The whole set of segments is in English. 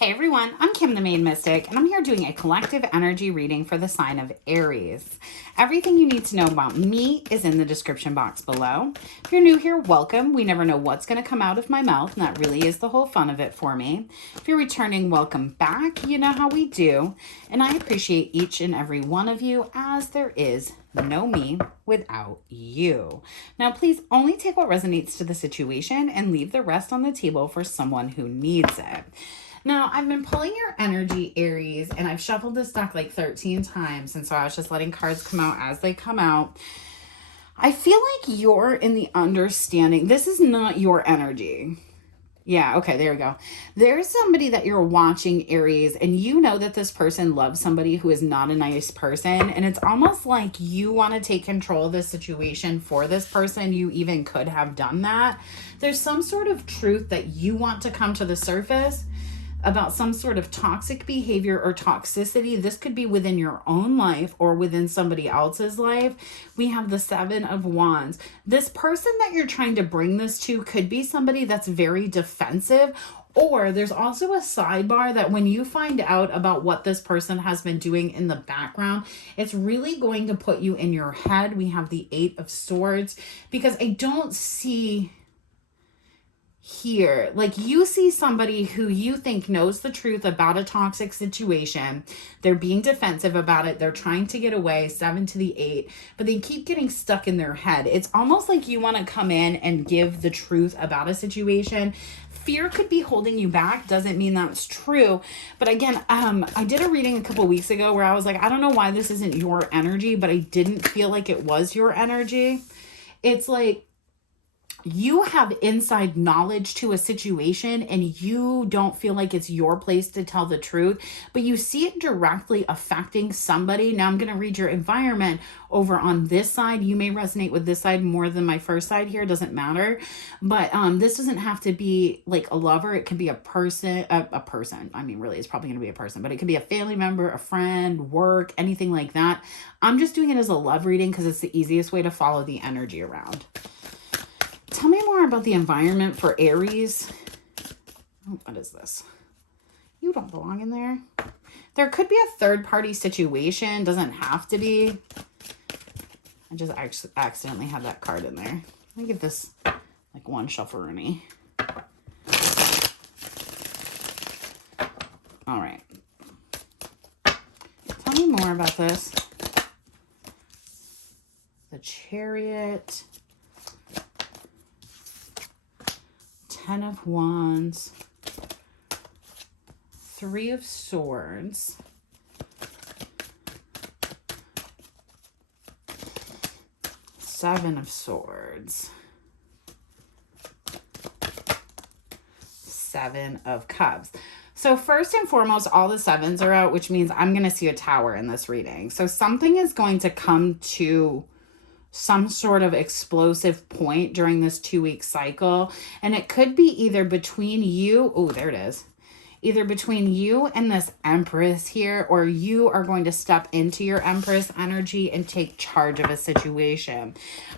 Hey everyone, I'm Kim the Maine Mystic, and I'm here doing a collective energy reading for the sign of Aries. Everything you need to know about me is in the description box below. If you're new here, welcome. We never know what's going to come out of my mouth, and that really is the whole fun of it for me. If you're returning, welcome back. You know how we do, and I appreciate each and every one of you, as there is no me without you. Now, please only take what resonates to the situation and leave the rest on the table for someone who needs it. Now, I've been pulling your energy, Aries, and I've shuffled this deck like 13 times, and so I was just letting cards come out as they come out. I feel like you're in the understanding. This is not your energy. Yeah, okay, there we go. There's somebody that you're watching, Aries, and you know that this person loves somebody who is not a nice person, and it's almost like you want to take control of the situation for this person. You even could have done that. There's some sort of truth that you want to come to the surface about some sort of toxic behavior or toxicity. This could be within your own life or within somebody else's life. We have the Seven of Wands. This person that you're trying to bring this to could be somebody that's very defensive, or there's also a sidebar that when you find out about what this person has been doing in the background, it's really going to put you in your head. We have the Eight of Swords, because I don't see here, like, you see somebody who you think knows the truth about a toxic situation. They're being defensive about it. They're trying to get away, 7 to the 8, but they keep getting stuck in their head. It's almost like you want to come in and give the truth about a situation. Fear could be holding you back. Doesn't mean that's true. But again, I did a reading a couple weeks ago where I was like, I don't know why this isn't your energy, but I didn't feel like it was your energy. It's like, you have inside knowledge to a situation and you don't feel like it's your place to tell the truth, but you see it directly affecting somebody. Now I'm going to read your environment over on this side. You may resonate with this side more than my first side here. It doesn't matter. But this doesn't have to be like a lover. It can be a person, a person. I mean, really, it's probably going to be a person, but it could be a family member, a friend, work, anything like that. I'm just doing it as a love reading because it's the easiest way to follow the energy around. Tell me more about the environment for Aries. Oh, what is this? You don't belong in there. There could be a third-party situation. Doesn't have to be. I just accidentally had that card in there. Let me give this like one shuffle-rooney. All right. Tell me more about this. The Chariot. 10 of Wands, 3 of Swords, Seven of Swords, 7 of Cups. So first and foremost, all the sevens are out, which means I'm going to see a tower in this reading. So something is going to come to some sort of explosive point during this 2-week cycle. And it could be either between you, oh, there it is, either between you and this Empress here, or you are going to step into your Empress energy and take charge of a situation.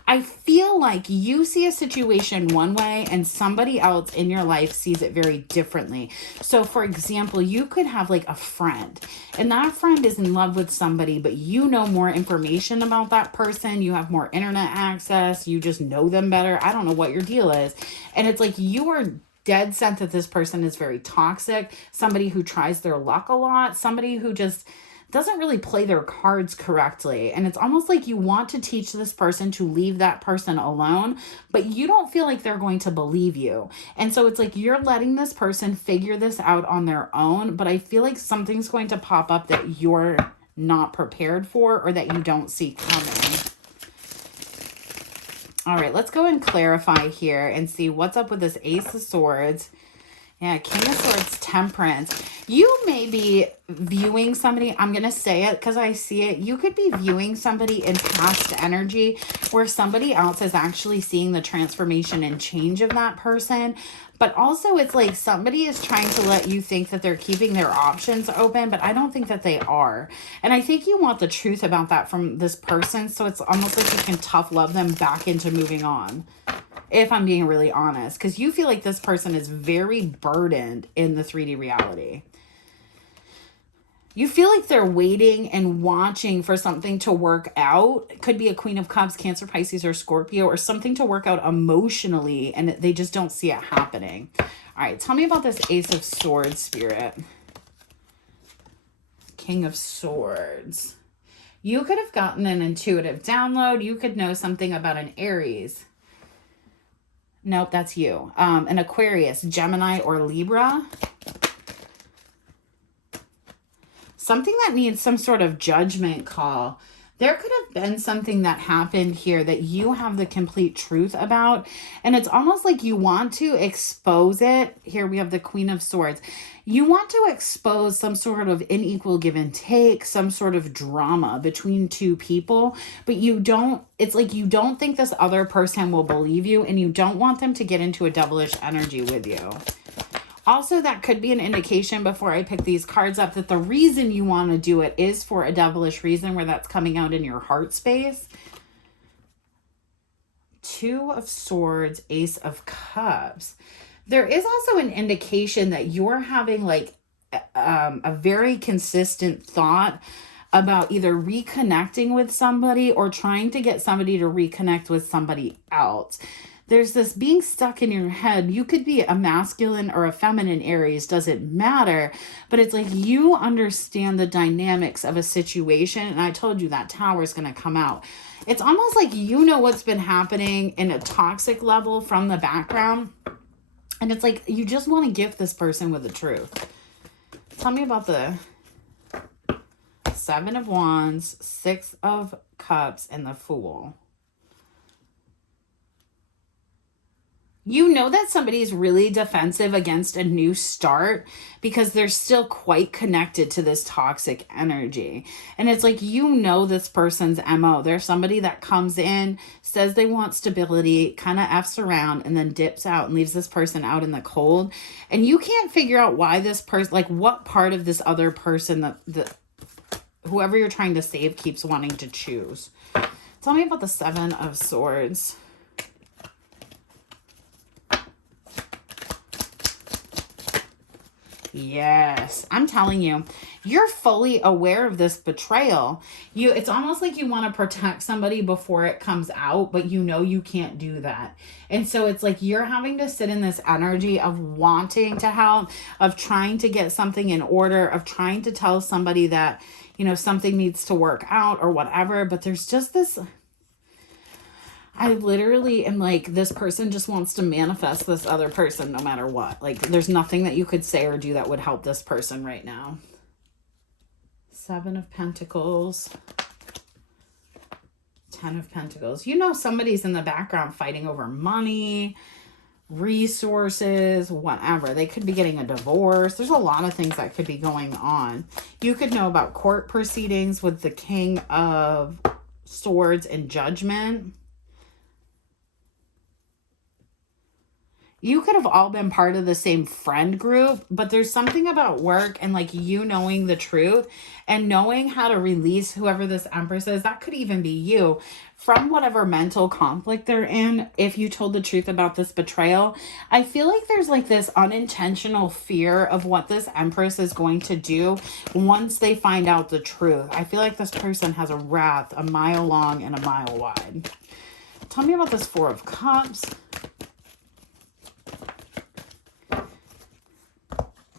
I feel like you see a situation one way and somebody else in your life sees it very differently. So for example, you could have like a friend, and that friend is in love with somebody, but you know more information about that person. You have more internet access. You just know them better. I don't know what your deal is. And it's like you are dead set that this person is very toxic, somebody who tries their luck a lot, somebody who just doesn't really play their cards correctly. And it's almost like you want to teach this person to leave that person alone, but you don't feel like they're going to believe you. And so it's like you're letting this person figure this out on their own, but I feel like something's going to pop up that you're not prepared for or that you don't see coming. All right, let's go and clarify here and see what's up with this Ace of Swords. Yeah, King of Swords, Temperance. You may be viewing somebody, I'm going to say it because I see it. You could be viewing somebody in past energy where somebody else is actually seeing the transformation and change of that person. But also it's like somebody is trying to let you think that they're keeping their options open, but I don't think that they are. And I think you want the truth about that from this person. So it's almost like you can tough love them back into moving on. if I'm being really honest, because you feel like this person is very burdened in the 3D reality. You feel like they're waiting and watching for something to work out. It could be a Queen of Cups, Cancer, Pisces, or Scorpio, or something to work out emotionally, and they just don't see it happening. All right, tell me about this Ace of Swords, Spirit. King of Swords. You could have gotten an intuitive download. You could know something about an Aries. Nope, that's you. An Aquarius, Gemini, or Libra. Something that needs some sort of judgment call. There could have been something that happened here that you have the complete truth about. And it's almost like you want to expose it. Here we have the Queen of Swords. You want to expose some sort of unequal give and take, some sort of drama between two people. But you don't, it's like you don't think this other person will believe you, and you don't want them to get into a devilish energy with you. Also, that could be an indication before I pick these cards up that the reason you want to do it is for a devilish reason, where that's coming out in your heart space. Two of Swords, Ace of Cups. There is also an indication that you're having like a very consistent thought about either reconnecting with somebody or trying to get somebody to reconnect with somebody else. There's this being stuck in your head. You could be a masculine or a feminine Aries, doesn't matter. But it's like you understand the dynamics of a situation. And I told you that Tower is going to come out. It's almost like you know what's been happening in a toxic level from the background. And it's like you just want to gift this person with the truth. Tell me about the Seven of Wands, Six of Cups, and the Fool. You know that somebody's really defensive against a new start because they're still quite connected to this toxic energy. And it's like, you know, this person's MO. There's somebody that comes in, says they want stability, kind of F's around, and then dips out and leaves this person out in the cold. And you can't figure out why this person, like what part of this other person that whoever you're trying to save keeps wanting to choose. Tell me about the Seven of Swords. Yes, I'm telling you, you're fully aware of this betrayal. It's almost like you want to protect somebody before it comes out, but you know you can't do that. And so it's like you're having to sit in this energy of wanting to help, of trying to get something in order, of trying to tell somebody that, you know, something needs to work out or whatever. But there's just this... I literally am like, this person just wants to manifest this other person no matter what. Like, there's nothing that you could say or do that would help this person right now. Seven of Pentacles. Ten of Pentacles. You know somebody's in the background fighting over money, resources, whatever. They could be getting a divorce. There's a lot of things that could be going on. You could know about court proceedings with the King of Swords and Judgment. You could have all been part of the same friend group, but there's something about work and like you knowing the truth and knowing how to release whoever this Empress is. That could even be you from whatever mental conflict they're in. If you told the truth about this betrayal, I feel like there's like this unintentional fear of what this Empress is going to do once they find out the truth. I feel like this person has a wrath a mile long and a mile wide. Tell me about this Four of Cups.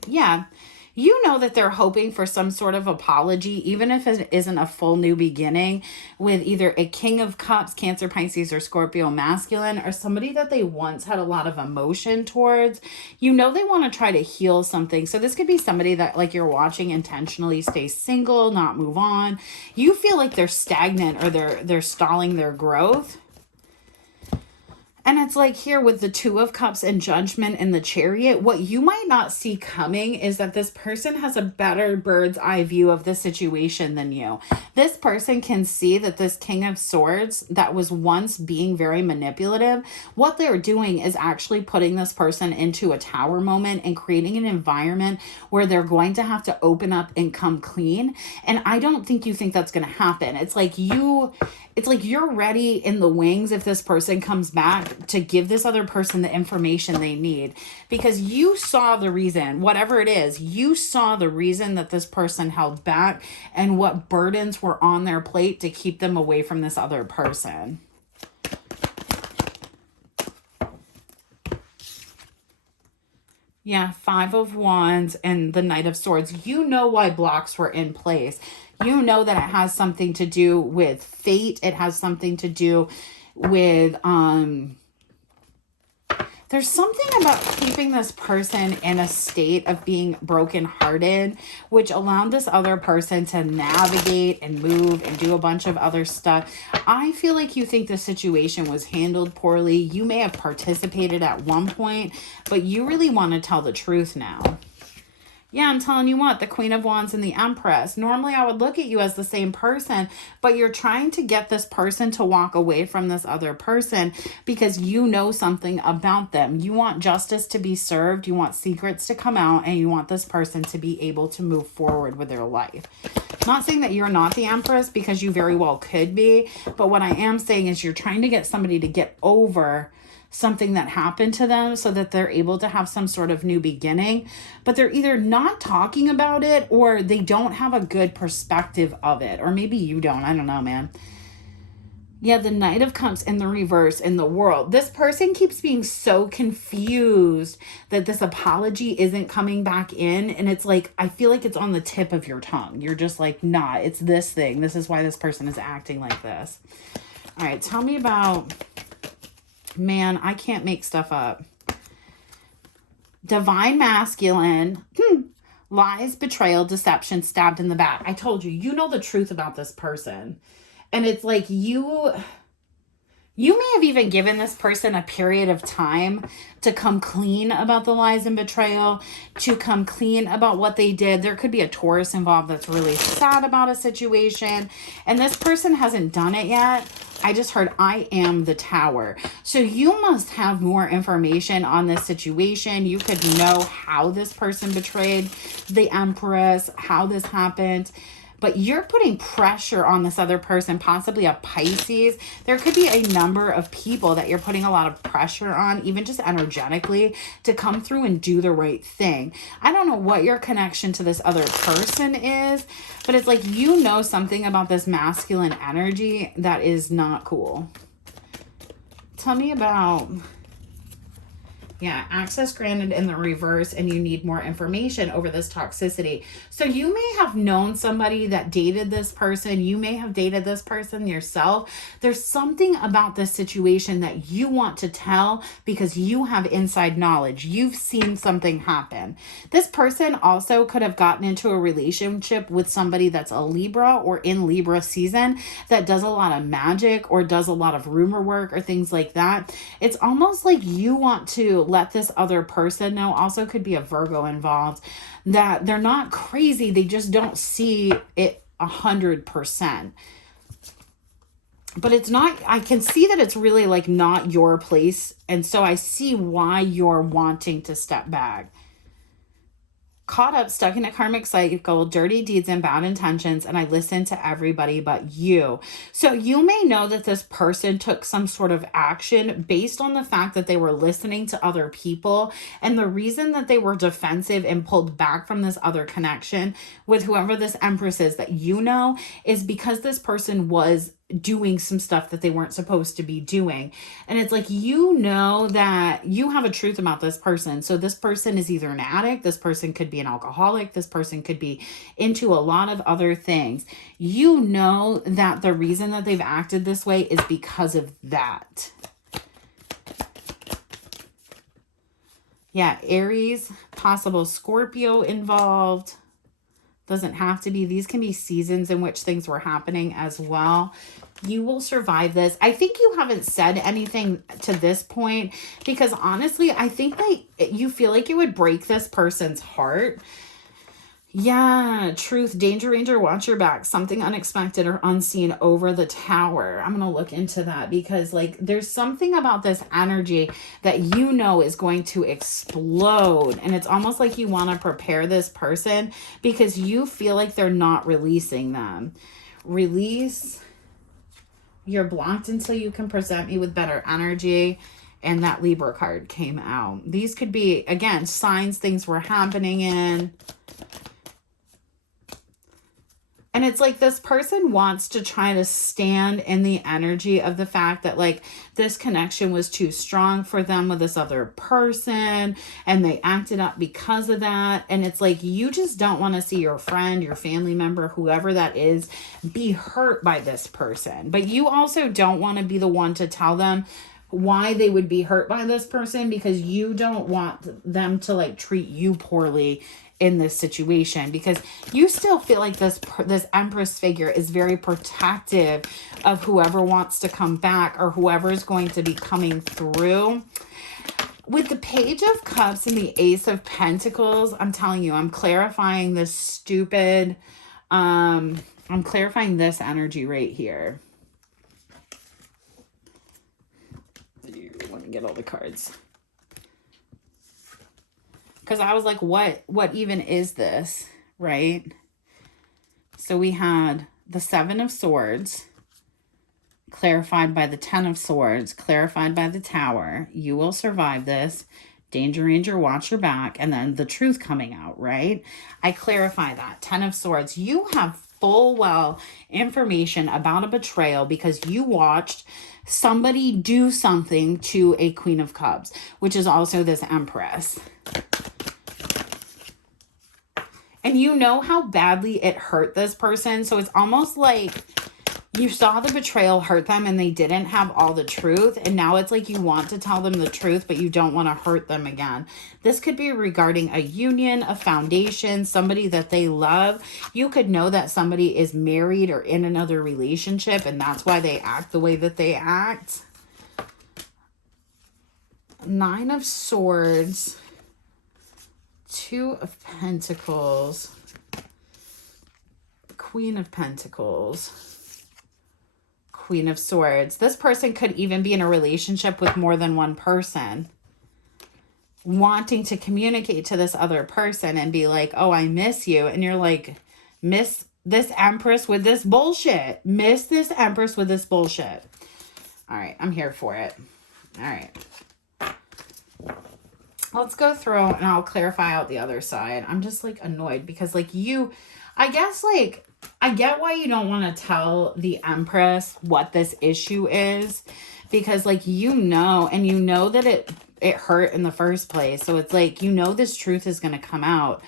Yeah, you know that they're hoping for some sort of apology, even if it isn't a full new beginning, with either a King of Cups, Cancer, Pisces, or Scorpio masculine, or somebody that they once had a lot of emotion towards. You know they want to try to heal something. So this could be somebody that like you're watching intentionally stay single, not move on. You feel like they're stagnant or they're stalling their growth. And it's like here with the Two of Cups and Judgment and the Chariot, what you might not see coming is that this person has a better bird's eye view of the situation than you. This person can see that this King of Swords that was once being very manipulative, what they're doing is actually putting this person into a tower moment and creating an environment where they're going to have to open up and come clean. And I don't think you think that's going to happen. It's like you're ready in the wings if this person comes back, to give this other person the information they need, because you saw the reason, whatever it is, you saw the reason that this person held back and what burdens were on their plate to keep them away from this other person. Yeah, Five of Wands and the Knight of Swords. You know why blocks were in place. You know that it has something to do with fate. It has something to do with, there's something about keeping this person in a state of being brokenhearted, which allowed this other person to navigate and move and do a bunch of other stuff. I feel like you think the situation was handled poorly. You may have participated at one point, but you really want to tell the truth now. Yeah, I'm telling you what, the Queen of Wands and the Empress. Normally, I would look at you as the same person, but you're trying to get this person to walk away from this other person because you know something about them. You want justice to be served, you want secrets to come out, and you want this person to be able to move forward with their life. Not saying that you're not the Empress, because you very well could be, but what I am saying is you're trying to get somebody to get over something that happened to them so that they're able to have some sort of new beginning, but they're either not talking about it or they don't have a good perspective of it, or maybe you don't. I don't know, man. Yeah, the Knight of Cups in the reverse in the World. This person keeps being so confused that this apology isn't coming back in, and it's like, I feel like it's on the tip of your tongue. You're just like, nah, it's this thing. This is why this person is acting like this. All right, tell me about... Man, I can't make stuff up. Divine Masculine. Lies, betrayal, deception, stabbed in the back. I told you, you know the truth about this person. And it's like you may have even given this person a period of time to come clean about the lies and betrayal, to come clean about what they did. There could be a Taurus involved that's really sad about a situation, and this person hasn't done it yet. I just heard, I am the Tower. So you must have more information on this situation. You could know how this person betrayed the Empress, how this happened. But you're putting pressure on this other person, possibly a Pisces. There could be a number of people that you're putting a lot of pressure on, even just energetically, to come through and do the right thing. I don't know what your connection to this other person is, but it's like you know something about this masculine energy that is not cool. Tell me about... Yeah, access granted in the reverse, and you need more information over this toxicity. So you may have known somebody that dated this person. You may have dated this person yourself. There's something about this situation that you want to tell because you have inside knowledge. You've seen something happen. This person also could have gotten into a relationship with somebody that's a Libra or in Libra season that does a lot of magic or does a lot of rumor work or things like that. It's almost like you want to let this other person know, also could be a Virgo involved, that they're not crazy. They just don't see it 100%. But it's not, I can see that it's really like not your place. And so I see why you're wanting to step back. Caught up, stuck in a karmic cycle, dirty deeds and bad intentions, and I listen to everybody but you. So you may know that this person took some sort of action based on the fact that they were listening to other people, and the reason that they were defensive and pulled back from this other connection with whoever this Empress is that you know is because this person was doing some stuff that they weren't supposed to be doing. And it's like, you know that you have a truth about this person. So this person is either an addict, this person could be an alcoholic, this person could be into a lot of other things. You know that the reason that they've acted this way is because of that. Yeah, Aries, possible Scorpio involved. Doesn't have to be. These can be seasons in which things were happening as well. You will survive this. I think you haven't said anything to this point because honestly, I think that you feel like it would break this person's heart. Yeah, truth, danger, ranger, watch your back. Something unexpected or unseen over the Tower. I'm going to look into that because like there's something about this energy that you know is going to explode. And it's almost like you want to prepare this person because you feel like they're not releasing them. Release. You're blocked until you can present me with better energy. and that Libra card came out. These could be, again, signs things were happening in. And it's like this person wants to try to stand in the energy of the fact that like this connection was too strong for them with this other person and they acted up because of that. And it's like you just don't want to see your friend, your family member, whoever that is, be hurt by this person. But you also don't want to be the one to tell them why they would be hurt by this person, because you don't want them to like treat you poorly in this situation, because you still feel like this Empress figure is very protective of whoever wants to come back or whoever is going to be coming through. With the Page of Cups and the Ace of Pentacles, I'm telling you, I'm clarifying this stupid, I'm clarifying this energy right here. Let me get all the cards. Because I was like, what even is this, right? So we had the Seven of Swords, clarified by the Ten of Swords, clarified by the Tower. You will survive this. Danger, Ranger, watch your back. And then the Truth coming out, right? I clarify that. Ten of Swords. You have full well information about a betrayal because you watched somebody do something to a Queen of Cups, which is also this Empress. And you know how badly it hurt this person. So it's almost like you saw the betrayal hurt them and they didn't have all the truth. And now it's like you want to tell them the truth, but you don't want to hurt them again. This could be regarding a union, a foundation, somebody that they love. You could know that somebody is married or in another relationship, and that's why they act the way that they act. Nine of Swords. Two of Pentacles, Queen of Pentacles, Queen of Swords. This person could even be in a relationship with more than one person, wanting to communicate to this other person and be like, oh, I miss you. And you're like, miss this Empress with this bullshit. Miss this Empress with this bullshit. All right, I'm here for it. All right. Let's go through and I'll clarify out the other side. I'm just like annoyed because like I guess like I get why you don't want to tell the Empress what this issue is, because like and you know that it hurt in the first place. So it's like, this truth is going to come out.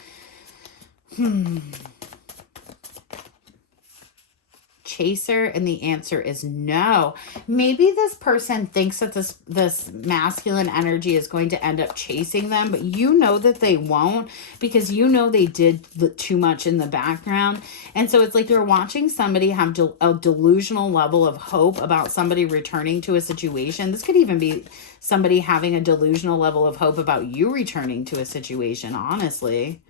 Chaser, and the answer is no. Maybe this person thinks that this masculine energy is going to end up chasing them, but you know that they won't, because they did too much in the background. And so it's like you're watching somebody have a delusional level of hope about somebody returning to a situation. This could even be somebody having a delusional level of hope about you returning to a situation, honestly.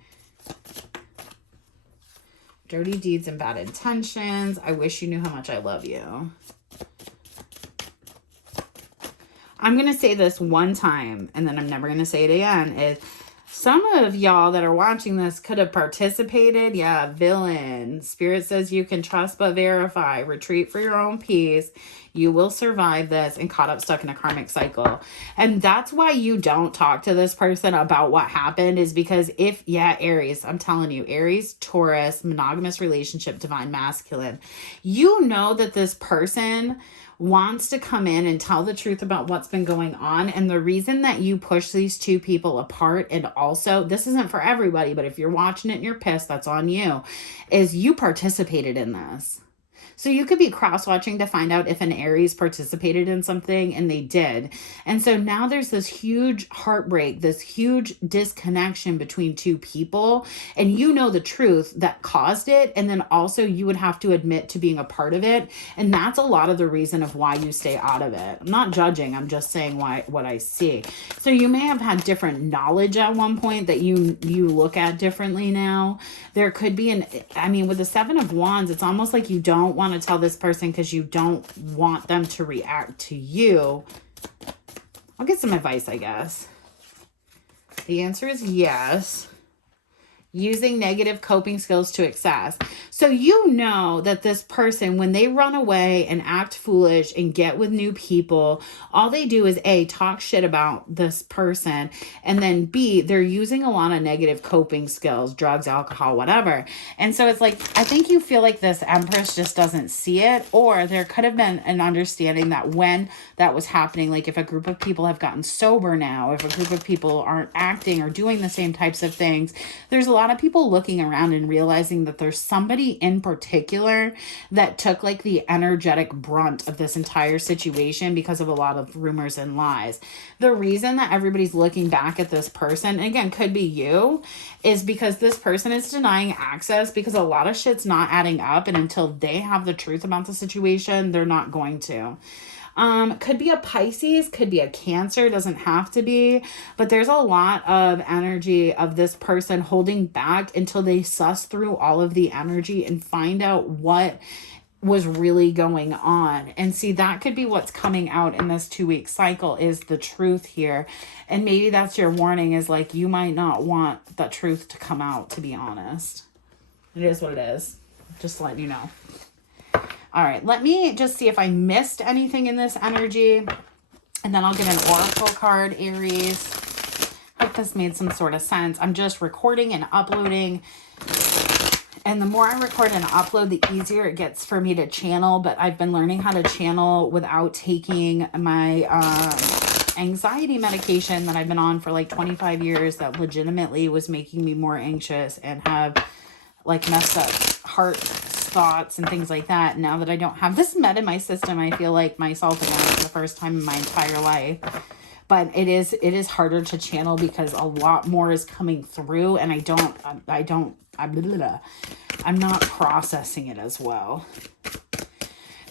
Dirty deeds and bad intentions. I wish you knew how much I love you. I'm going to say this one time, and then I'm never going to say it again, is some of y'all that are watching this could have participated. Yeah, villain. Spirit says you can trust but verify. Retreat for your own peace. You will survive this, and caught up stuck in a karmic cycle. And that's why you don't talk to this person about what happened, is because Aries, I'm telling you, Aries, Taurus, monogamous relationship, divine masculine. You know that this person wants to come in and tell the truth about what's been going on. And the reason that you push these two people apart, and also, this isn't for everybody, but if you're watching it and you're pissed, that's on you, is you participated in this. So you could be cross-watching to find out if an Aries participated in something, and they did. And so now there's this huge heartbreak, this huge disconnection between two people, and you know the truth that caused it, and then also you would have to admit to being a part of it. And that's a lot of the reason of why you stay out of it. I'm not judging, I'm just saying what I see. So you may have had different knowledge at one point that you look at differently now. There could be with the Seven of Wands, it's almost like you don't want to tell this person because you don't want them to react to you. I'll get some advice, I guess. The answer is yes. using negative coping skills to excess. So you know that this person, when they run away and act foolish and get with new people, all they do is A, talk shit about this person, and then B, they're using a lot of negative coping skills, drugs, alcohol, whatever. And so it's like, I think you feel like this Empress just doesn't see it, or there could have been an understanding that when that was happening, like if a group of people have gotten sober now, if a group of people aren't acting or doing the same types of things, there's a lot of people looking around and realizing that there's somebody in particular that took like the energetic brunt of this entire situation because of a lot of rumors and lies. The reason that everybody's looking back at this person, and again, could be you, is because this person is denying access because a lot of shit's not adding up, and until they have the truth about the situation, they're not going to. Could be a Pisces, could be a Cancer, doesn't have to be, but there's a lot of energy of this person holding back until they suss through all of the energy and find out what was really going on. And see, that could be what's coming out in this 2-week cycle, is the truth here. And maybe that's your warning, is like, you might not want the truth to come out, to be honest. It is what it is. Just letting you know. All right, let me just see if I missed anything in this energy, and then I'll get an oracle card, Aries. Hope this made some sort of sense. I'm just recording and uploading, and the more I record and upload, the easier it gets for me to channel, but I've been learning how to channel without taking my anxiety medication that I've been on for like 25 years that legitimately was making me more anxious and have like messed up heart thoughts and things like that. Now that I don't have this med in my system, I feel like myself again for the first time in my entire life. But it is harder to channel because a lot more is coming through, and I'm not processing it as well.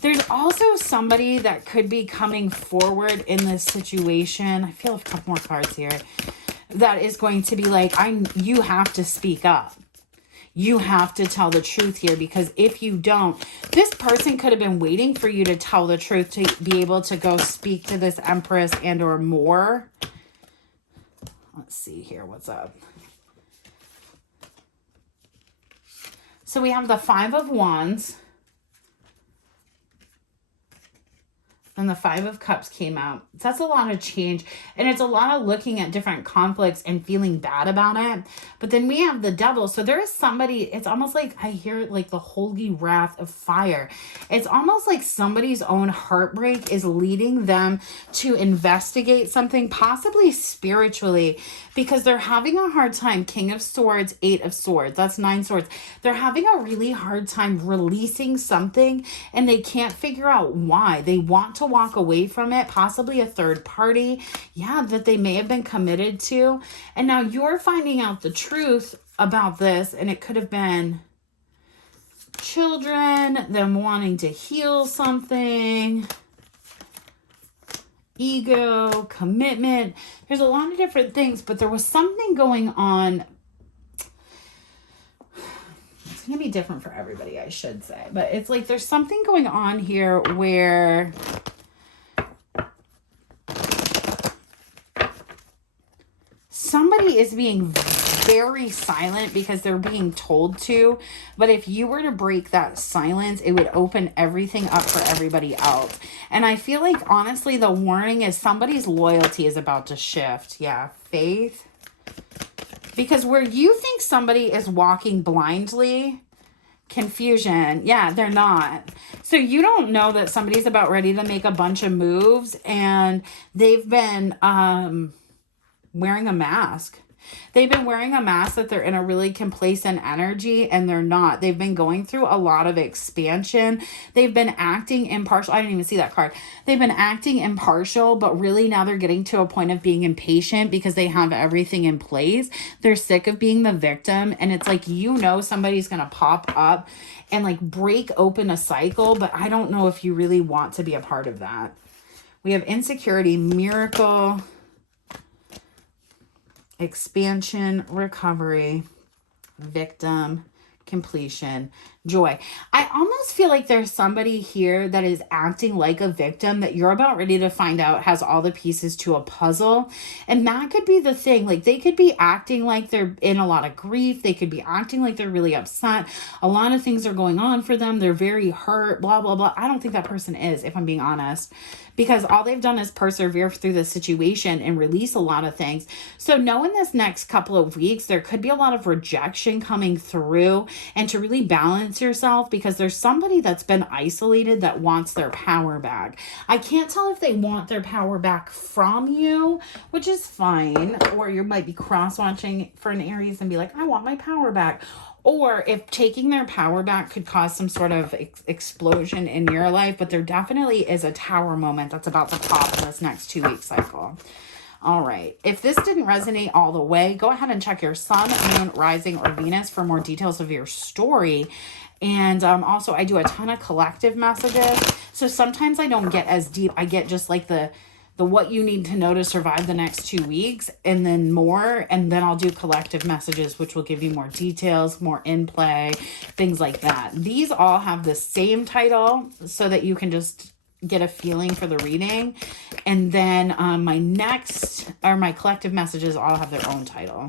There's also somebody that could be coming forward in this situation. I feel a couple more cards here. That is going to be like, you have to speak up. You have to tell the truth here, because if you don't, this person could have been waiting for you to tell the truth to be able to go speak to this Empress and or more. Let's see here. What's up? So we have the 5 of Wands. And the 5 of Cups came out. That's a lot of change. And it's a lot of looking at different conflicts and feeling bad about it. But then we have the Devil. So there is somebody, it's almost like I hear like the holy wrath of fire. It's almost like somebody's own heartbreak is leading them to investigate something, possibly spiritually, because they're having a hard time. King of Swords, 8 of Swords. That's 9 swords. They're having a really hard time releasing something, and they can't figure out why. They want to walk away from it, possibly a third party, that they may have been committed to. And now you're finding out the truth about this, and it could have been children, them wanting to heal something, ego, commitment. There's a lot of different things, but there was something going on. It's going to be different for everybody, I should say. But it's like there's something going on here where somebody is being very silent because they're being told to. But if you were to break that silence, it would open everything up for everybody else. And I feel like, honestly, the warning is somebody's loyalty is about to shift. Yeah, faith. Because where you think somebody is walking blindly, confusion, they're not. So you don't know that somebody's about ready to make a bunch of moves, and they've been wearing a mask. They've been wearing a mask that they're in a really complacent energy, and they're not. They've been going through a lot of expansion. They've been acting impartial. I didn't even see that card. They've been acting impartial, but really now they're getting to a point of being impatient because they have everything in place. They're sick of being the victim, and it's like, somebody's going to pop up and like break open a cycle, but I don't know if you really want to be a part of that. We have insecurity, miracle, expansion, recovery, victim, completion, joy. I almost feel like there's somebody here that is acting like a victim that you're about ready to find out has all the pieces to a puzzle. And that could be the thing. Like they could be acting like they're in a lot of grief. They could be acting like they're really upset. A lot of things are going on for them. They're very hurt, blah, blah, blah. I don't think that person is, if I'm being honest, because all they've done is persevere through the situation and release a lot of things. So knowing this next couple of weeks, there could be a lot of rejection coming through, and to really balance yourself, because there's somebody that's been isolated that wants their power back. I can't tell if they want their power back from you, which is fine, or you might be cross-watching for an Aries and be like, I want my power back. Or if taking their power back could cause some sort of explosion in your life, but there definitely is a tower moment that's about to pop in this next 2-week cycle. All right. If this didn't resonate all the way, go ahead and check your sun, moon, rising, or Venus for more details of your story. And also, I do a ton of collective messages. So sometimes I don't get as deep. I get just like the what you need to know to survive the next 2 weeks, and then more. And then I'll do collective messages, which will give you more details, more in play, things like that. These all have the same title so that you can just get a feeling for the reading. And then my collective messages all have their own title.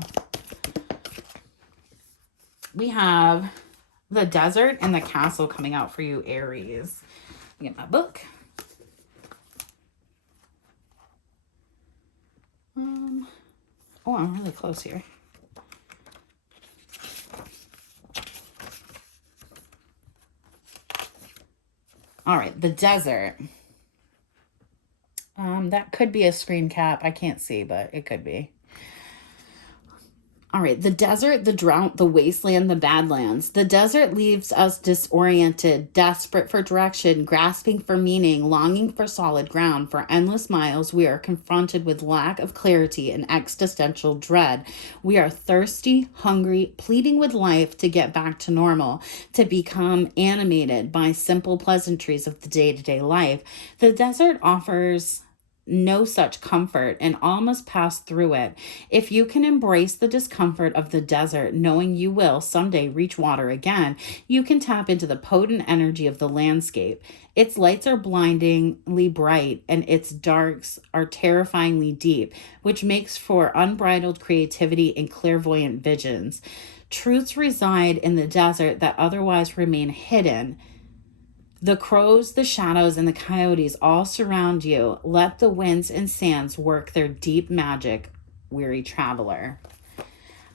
We have the desert and the castle coming out for you, Aries. Get my book. Oh, I'm really close here. All right, the desert. That could be a screen cap. I can't see, but it could be. All right, the desert, the drought, the wasteland, the badlands. The desert leaves us disoriented, desperate for direction, grasping for meaning, longing for solid ground. For endless miles, we are confronted with lack of clarity and existential dread. We are thirsty, hungry, pleading with life to get back to normal, to become animated by simple pleasantries of the day-to-day life. The desert offers no such comfort, and all must pass through it. If you can embrace the discomfort of the desert, knowing you will someday reach water again, you can tap into the potent energy of the landscape. Its lights are blindingly bright, and its darks are terrifyingly deep, which makes for unbridled creativity and clairvoyant visions. Truths reside in the desert that otherwise remain hidden. The crows, the shadows, and the coyotes all surround you. Let the winds and sands work their deep magic, weary traveler.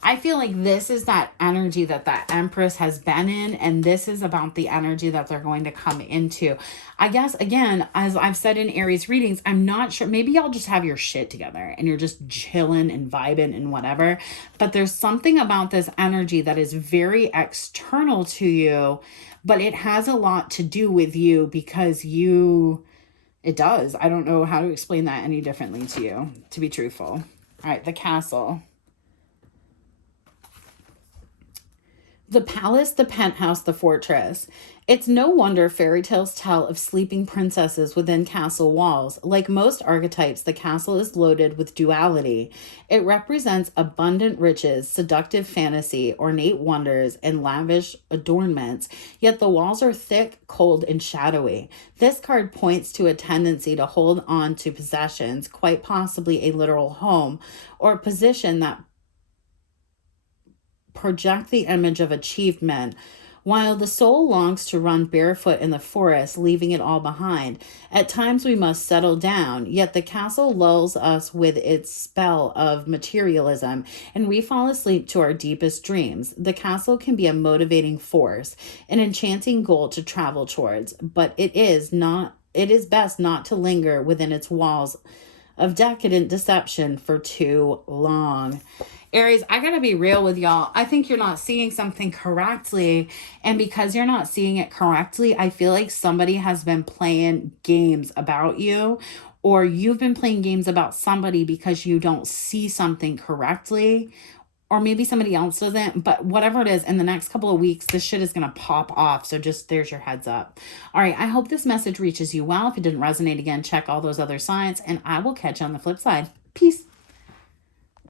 I feel like this is that energy that Empress has been in, and this is about the energy that they're going to come into. I guess, again, as I've said in Aries readings, I'm not sure. Maybe y'all just have your shit together and you're just chilling and vibing and whatever. But there's something about this energy that is very external to you, but it has a lot to do with you because it does. I don't know how to explain that any differently to you, to be truthful. All right, the castle. The palace, the penthouse, the fortress. It's no wonder fairy tales tell of sleeping princesses within castle walls. Like most archetypes, the castle is loaded with duality. It represents abundant riches, seductive fantasy, ornate wonders, and lavish adornments, yet the walls are thick, cold, and shadowy. This card points to a tendency to hold on to possessions, quite possibly a literal home, or a position that project the image of achievement, while the soul longs to run barefoot in the forest, leaving it all behind. At times we must settle down, yet the castle lulls us with its spell of materialism, and we fall asleep to our deepest dreams. The castle can be a motivating force, an enchanting goal to travel towards, but it is best not to linger within its walls of decadent deception for too long. Aries, I gotta be real with y'all. I think you're not seeing something correctly. And because you're not seeing it correctly, I feel like somebody has been playing games about you, or you've been playing games about somebody because you don't see something correctly, or maybe somebody else doesn't. But whatever it is, in the next couple of weeks, this shit is gonna pop off. So just, there's your heads up. All right, I hope this message reaches you well. If it didn't resonate, again, check all those other signs, and I will catch you on the flip side. Peace.